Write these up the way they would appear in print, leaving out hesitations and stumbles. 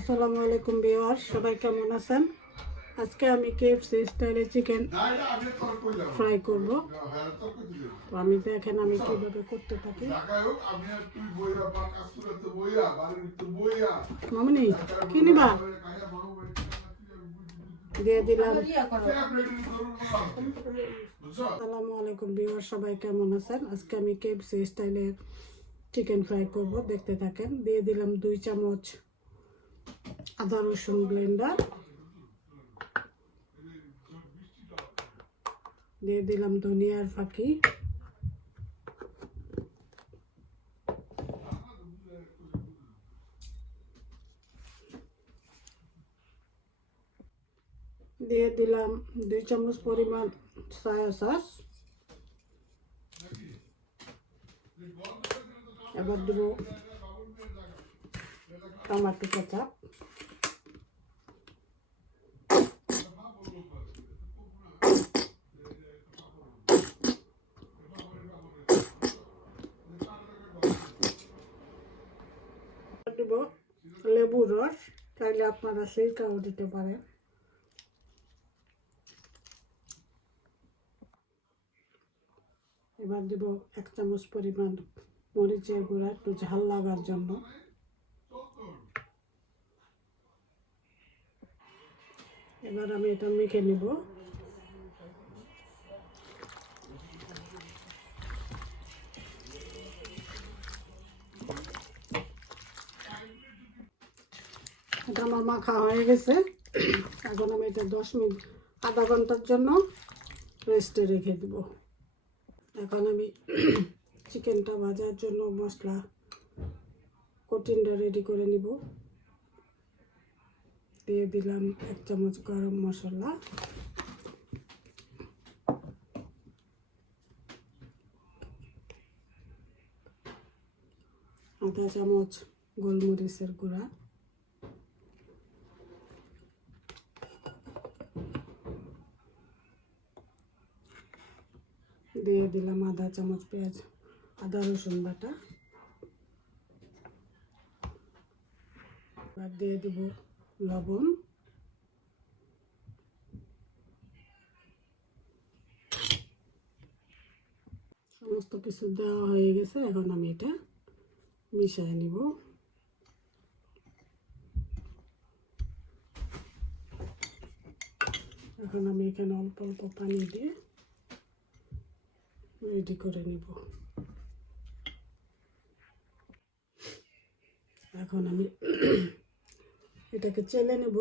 আসসালামু আলাইকুম ভিউয়ার্স, সবাই কেমন আছেন? আজকে আমি কেএফসি স্টাইলে চিকেন ফ্রাই করব। তো আমি দেখেন আমি কিভাবে করতে থাকি। মামনি কি নিবা? দিয়ে দিলাম। আসসালামু আলাইকুম ভিউয়ার্স, সবাই কেমন আছেন? আজকে আমি কেএফসি স্টাইলে চিকেন ফ্রাই করব, দেখতে থাকেন। দিয়ে দিলাম 2 চামচ আদা রসুন ব্লেন্ডার, দিয়ে দিলাম ধনিয়ার ফাঁকি, দিয়ে দিলাম 2 চামচ পরিমাণ সয়া সস, এবার দেব টমেটো কেচাপ, দেব লেবুর রস, চাইলে আপনারা সিরকাও দিতে পারেন। এবার দেব 1 চামচ পরিমাণ মরিচের গুঁড়া, একটু ঝাল লাগার জন্য। এবার আমি এটা মেখে নেব। এটা আমার মাখা হয়ে গেছে। এখন আমি এটা 10 মিনিট আধা ঘন্টার জন্য রেস্টে রেখে দেব। এখন আমি চিকেনটা ভাজার জন্য মশলা কোটিনটা রেডি করে নিব। দিয়ে দিলাম 1 চামচ গরম মশলা, আধা চামচ গোলমরিচের গুঁড়া, দিয়ে দিলাম আধা চামচ পেঁয়াজ আদা রসুন বাটা, এবার দিয়ে দেব লবণ, সমস্ত কিছু দেওয়া হয়ে গেছে। এখন আমি এটা মিশিয়ে নিব। এখন আমি এখানে অল্প অল্প পানি দিয়ে রেডি করে নিব। এখন আমি এটাকে চেলে নেব।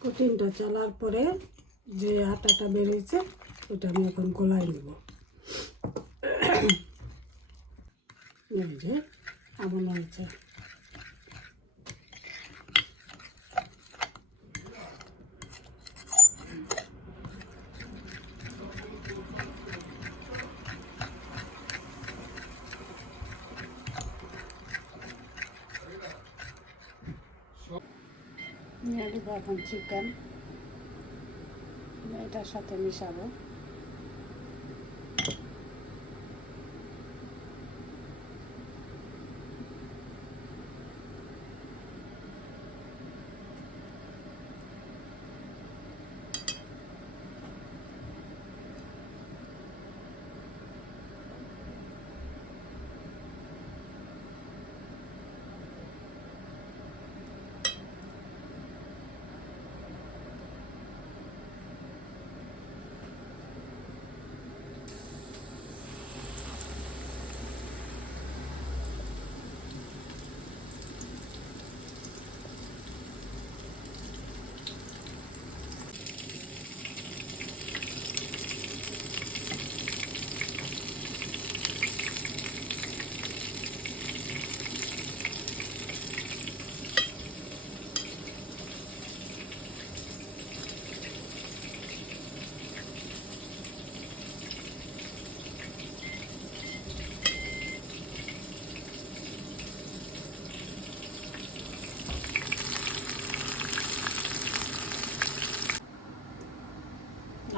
কোটিনটা চালার পরে যে আটাটা বেরিয়েছে ওটা আমি এখন গোলাই নেব। এই যে এমন হয়েছে। নিয়ে দেবো এখন চিকেন, এটার সাথে মিশাবো।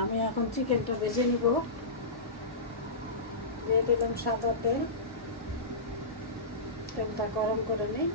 আমি এখন চিকেনটা ভেজে নিব। দিয়ে দিলাম সাদা তেল, তেলটা গরম করে নিই।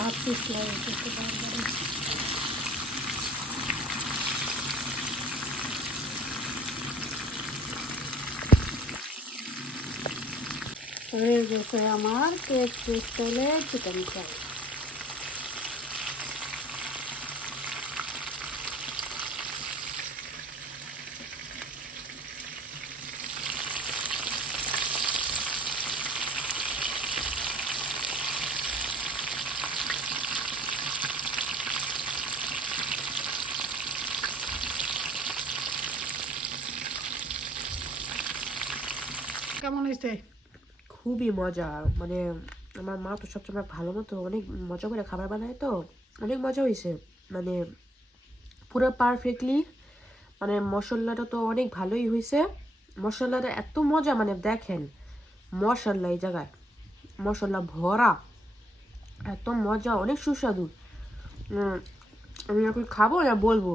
হাফ পিস লাগে হয়ে গেছে আমার KFC স্টাইলের চিকেন ফ্রাই। কেমন হয়েছে? খুবই মজা। মানে আমার মা তো সবসময় ভালো মতো অনেক মজা করে খাবার বানায়, তো অনেক মজা হয়েছে। মানে পুরো পারফেক্টলি, মানে মশলাটা তো অনেক ভালোই হয়েছে। মশলাটা এত মজা, মানে দেখেন মশলা এই জায়গায় মশলা ভরা, এত মজা, অনেক সুস্বাদু। আমি এখন খাবো না বলবো।